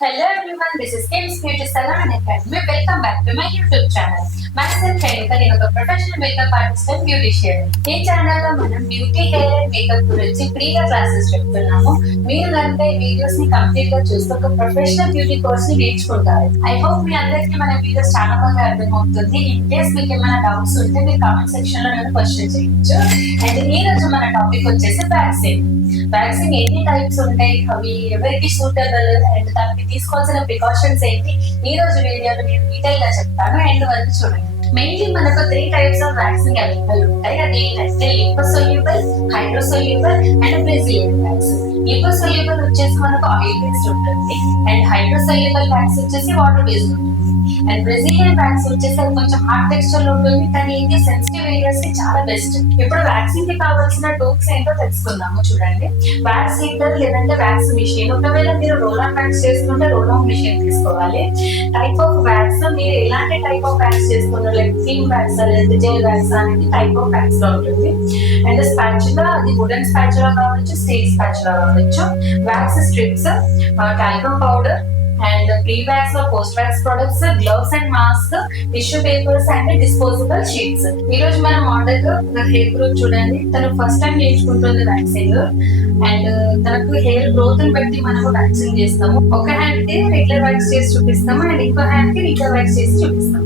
Hello everyone, this is Kim's Beauty Salon Academy. Welcome back to my YouTube channel. Myself Renuka, నేను ఒక professional makeup artist and beautician. ఈ ఛానల్ లో మనం beauty hair and makeup గురించి ఫ్రీగా క్లాసెస్ చెప్తున్నాము. మీరు కనుక ఈ వీడియోస్ ని కంప్లీట్ గా చూస్తే ఒక ప్రొఫెషనల్ బ్యూటీ కోర్స్ ని నేర్చుకుంటారు. ఐ హోప్ మీ అందరికీ మన వీడియోస్ చాలా బాగా అర్థమవుతుంది. ఇన్ కేస్ మీకు ఏమైనా డౌట్స్ ఉంటే మీరు కామెంట్ సెక్షన్ లో నేను క్వశ్చన్ చేయొచ్చు. అండ్ ఈ రోజు మన టాపిక్ వచ్చేసి వ్యాక్సింగ్. వ్యాక్సింగ్ ఎన్ని టైప్స్ ఉంటాయి, అవి ఎవరికి సూటబుల్, అండ్ దానికి తీసుకోవాల్సిన ప్రికాషన్స్ ఏంటి, ఈ రోజు వీడియోలో నేను డీటెయిల్ గా చెప్తాను. ఎండ్ వరకు చూడండి. మెయిన్లీ మనకు 3 టైప్స్ ఆఫ్ వ్యాక్సింగ్ అవైలబుల్ ఉంటాయి. అది ఏంటంటే లిపోసొల్యూబుల్, హైడ్రోసొల్యూబుల్ అండ్ బ్రెజిలియన్ వ్యాక్సింగ్. లిపోసొల్యూబుల్ వచ్చేసి మనకు ఆయిల్ బేస్డ్ ఉంటుంది, అండ్ హైడ్రోసొల్యూబుల్ వ్యాక్స్ వచ్చేసి వాటర్ బేస్డ్ ఉంటుంది, అండ్ బ్రెజిలియన్ వ్యాక్స్ వచ్చేసి అది కొంచెం హార్డ్ టెక్స్చర్ లో ఉంటుంది, కానీ ఇది సెన్సిటివ్ ఏరియాస్ కి చాలా బెస్ట్. ఇప్పుడు వ్యాక్సింగ్ కి కావాల్సిన టూల్స్ ఏంటో తెలుసుకుందాము. చూడండి, వ్యాక్స్ హీటర్ లేదంటే వ్యాక్స్ మిషన్. ఒకవేళ మీరు రోల్ ఆన్ వ్యాక్స్ చేసుకుంటే రోల్ ఆన్ మిషన్ తీసుకోవాలి. టైప్ ఆఫ్ వ్యాక్స్, మీరు ఎలాంటి టైప్ ఆఫ్ వ్యాక్స్ చేసుకున్నారు, లైక్ క్రీమ్ వ్యాక్స్ లేదా జెల్ వ్యాక్స్ అనేది టైప్ ఆఫ్ వ్యాక్స్ లో ఉంటుంది. అండ్ స్పాచులా, అది వుడెన్ స్పాచులా కావచ్చు, స్టీల్ స్పాచులా కావచ్చు. Wax strips, talcum powder, and pre wax or post wax products, gloves and mask, tissue papers and disposable sheets. ఈ రోజు మన మోడల్ హెయిర్ గ్రోత్ చూడండి. తను ఫస్ట్ టైం నేర్చుకుంటుంది వ్యాక్సింగ్, అండ్ తనకు హెయిర్ గ్రోత్ ని బట్టి మనము వ్యాక్సింగ్ చేస్తాము. ఒక హ్యాండ్ కి రెగ్యులర్ వ్యాక్స్ చేసి చూపిస్తాము, అండ్ ఇంకో హ్యాండ్ కి రెగ్యులర్ వ్యాక్స్ చేసి చూపిస్తాము.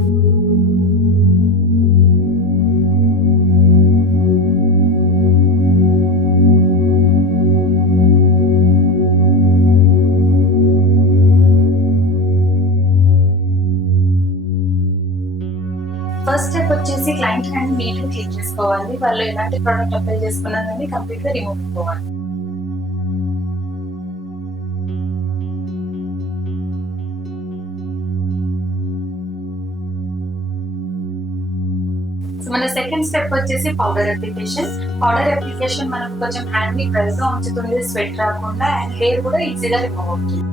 ఫస్ట్ స్టెప్ వచ్చేసి క్లయింట్ హ్యాండ్ నీట్ గా క్లీన్ చేసుకోవాలి. వాళ్ళు ఎలాంటి ప్రోడక్ట్ అప్లై చేసుకున్నారని కంప్లీట్ గా రిమూవ్ చేసుకోవాలి. మన సెకండ్ స్టెప్ వచ్చేసి పౌడర్ అప్లికేషన్. పౌడర్ అప్లికేషన్ మనకు కొంచెం హ్యాండ్ ని ప్రెస్ గా ఉంచుతుంది, స్వెట్ రాకుండా, అండ్ హెయిర్ కూడా ఈజీగా రిమూవ్ అవుతుంది.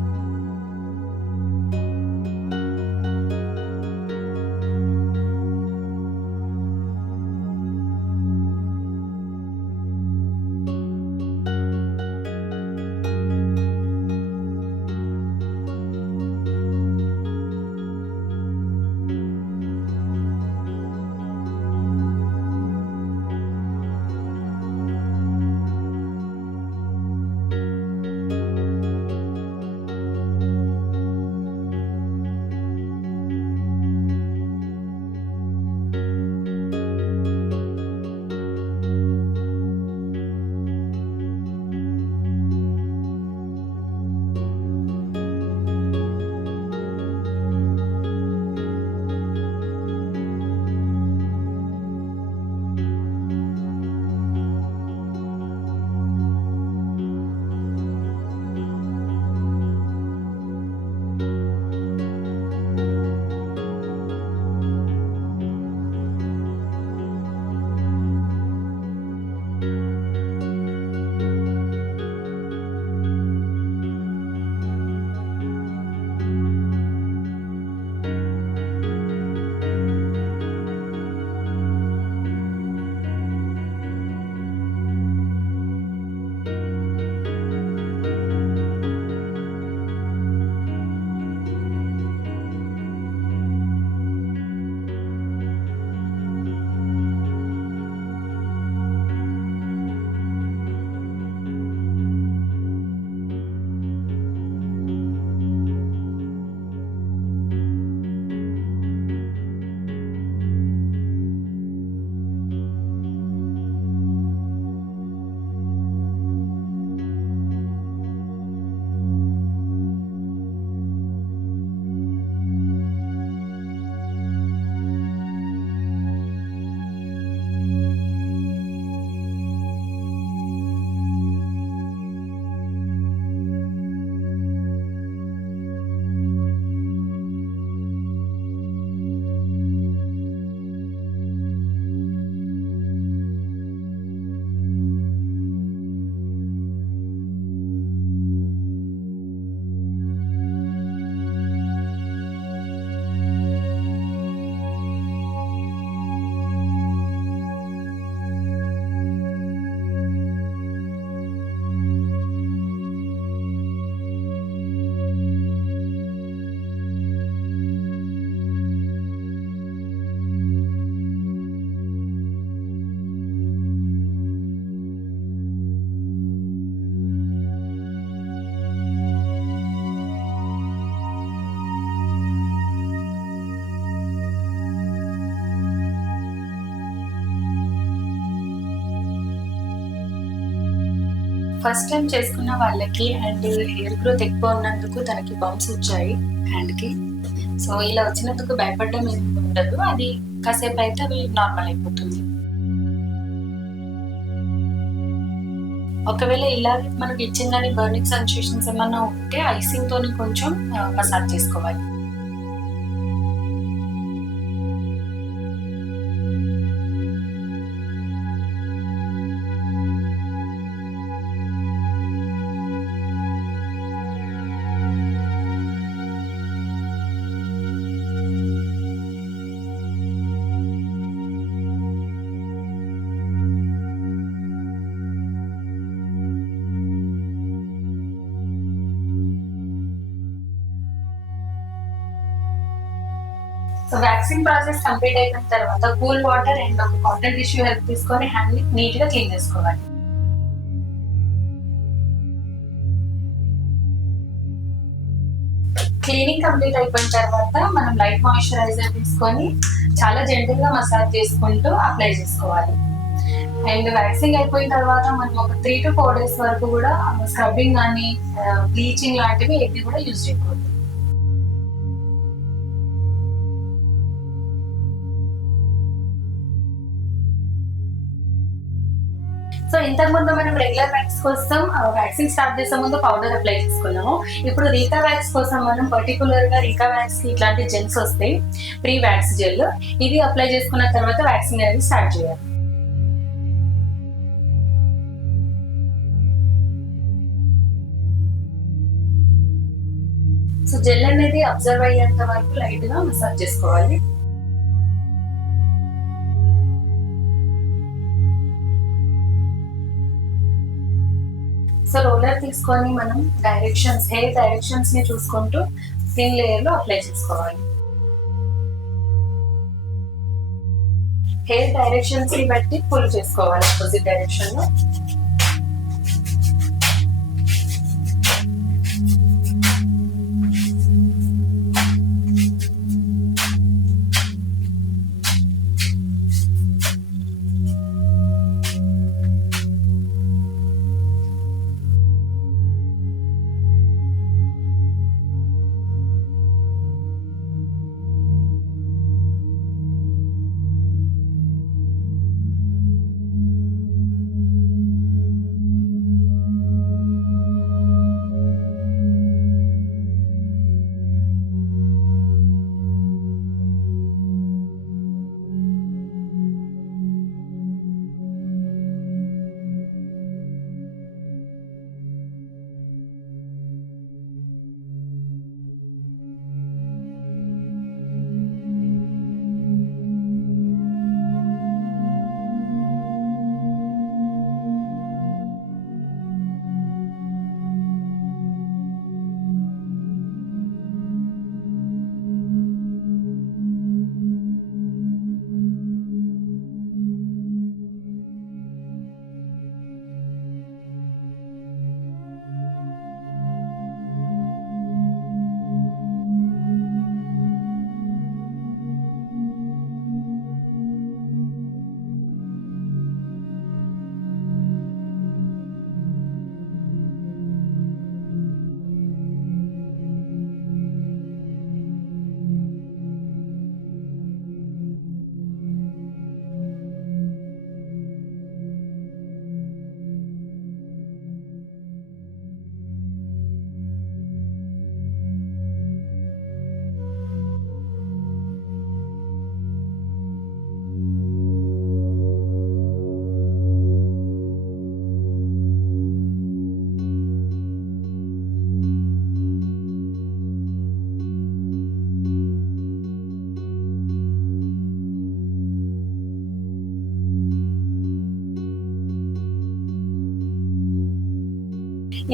ఫస్ట్ టైం చేసుకున్న వాళ్ళకి అండ్ హెయిర్ గ్రోత్ ఎక్కువ ఉన్నందుకు తనకి బంప్స్ వచ్చాయి హ్యాండ్కి. సో ఇలా వచ్చినందుకు భయపడడం ఏమి ఉండదు, అది కాసేపు అయితే అవి నార్మల్ అయిపోతుంది. ఒకవేళ ఇలా మనకి ఇచ్చిందని బర్నింగ్ సెన్సేషన్స్ ఏమన్నా ఉంటే ఐసింగ్ తోని కొంచెం మసాజ్ చేసుకోవాలి. సో వ్యాక్సిన్ ప్రాసెస్ కంప్లీట్ అయిపోయిన తర్వాత కూల్ వాటర్ అండ్ ఒక కాటన్ టిష్యూ హెల్ప్ తీసుకొని హ్యాండ్ ని నీట్ గా క్లీన్ చేసుకోవాలి. క్లీనింగ్ కంప్లీట్ అయిపోయిన తర్వాత మనం లైట్ మాయిశ్చరైజర్ తీసుకొని చాలా జెంటిల్ గా మసాజ్ చేసుకుంటూ అప్లై చేసుకోవాలి. అండ్ వ్యాక్సింగ్ అయిపోయిన తర్వాత మనం ఒక 3 to 4 days వరకు కూడా స్క్రబ్బింగ్ కానీ బ్లీచింగ్ లాంటివి ఏది కూడా యూజ్ చేయకూడదు. సో ఇంతకు ముందు మనం రెగ్యులర్ వ్యాక్స్ కోసం వ్యాక్సింగ్ స్టార్ట్ చేసే ముందు పౌడర్ అప్లై చేసుకున్నాము. ఇప్పుడు రీకా వ్యాక్స్ కోసం మనం పర్టికులర్ గా రీకా వ్యాక్స్ కి ఇట్లాంటి జెల్స్ వస్తాయి, ప్రీ వ్యాక్స్ జెల్. ఇది అప్లై చేసుకున్న తర్వాత వ్యాక్సింగ్ అనేది స్టార్ట్ చేయాలి. సో జెల్ అనేది అబ్జర్వ్ అయ్యేంత వరకు లైట్ గా మసాజ్ చేసుకోవాలి. సో రోలర్ తీసుకొని మనం హెయిర్ డైరెక్షన్స్ ని చూసుకుంటూ థిన్ లేయర్ లో అప్లై చేసుకోవాలి. హెయిర్ డైరెక్షన్స్ ని బట్టి పుల్ చేసుకోవాలి ఆపోజిట్ డైరెక్షన్ లో.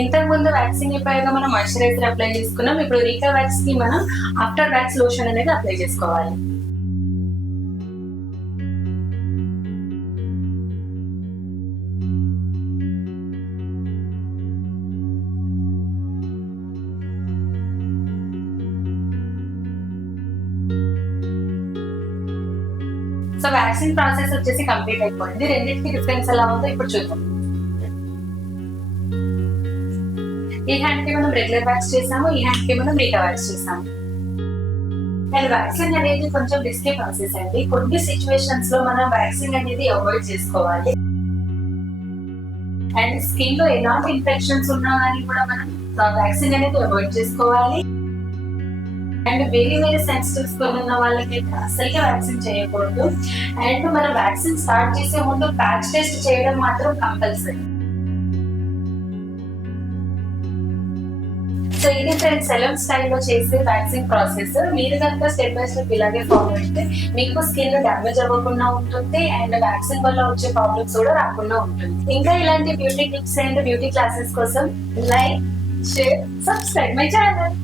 ఇంతకు ముందు వ్యాక్సిన్ అయిపోయాక మనం మాయిశ్చరైజర్ అప్లై చేసుకున్నాం. ఇప్పుడు రీకా వ్యాక్స్ కి మనం ఆఫ్టర్ వ్యాక్స్ లోషన్ అనేది అప్లై చేసుకోవాలి. సో వ్యాక్సిన్ ప్రాసెస్ వచ్చేసి కంప్లీట్ అయిపోయింది. రెండింటికి డిఫరెన్స్ ఎలా ఉందో ఇప్పుడు చూద్దాం. ఈ హ్యాండ్ కి మనం రెగ్యులర్ వ్యాక్స్ చేసాము, ఈ హ్యాండ్ కి మనం రీటా వ్యాక్స్ చేసాము. అండ్ వ్యాక్సింగ్ అనేది కొంచెం రిస్కీ ప్రాసెస్ అండి. కొన్ని సిచ్యువేషన్స్ లో మనం వ్యాక్సింగ్ అనేది అవాయిడ్ చేసుకోవాలి. అండ్ స్కిన్ లో ఎలాంటి ఇన్ఫెక్షన్స్ ఉన్నా కానీ కూడా మనం వ్యాక్సింగ్ అనేది అవాయిడ్ చేసుకోవాలి. అండ్ వేరే వేరే సెన్సిటివ్ స్కిన్ ఉన్న వాళ్ళకి అసలుకే వ్యాక్సిన్ చేయకూడదు. అండ్ మనం వ్యాక్సిన్ స్టార్ట్ చేసే ముందు ప్యాచ్ టెస్ట్ చేయడం మాత్రం కంపల్సరీ. సో ఇది ఫ్రెండ్స్ సెలూన్ స్టైల్లో చేసే వ్యాక్సింగ్ ప్రాసెస్. మీరు కనుక స్టెప్ బై స్టెప్ ఇలాగే ఫాలో అయితే మీకు స్కిన్ డ్యామేజ్ అవ్వకుండా ఉంటుంది అండ్ వ్యాక్సిన్ వల్ల వచ్చే ప్రాబ్లమ్స్ కూడా రాకుండా ఉంటుంది. ఇంకా ఇలాంటి beauty tips and beauty classes కోసం like, share, subscribe my channel.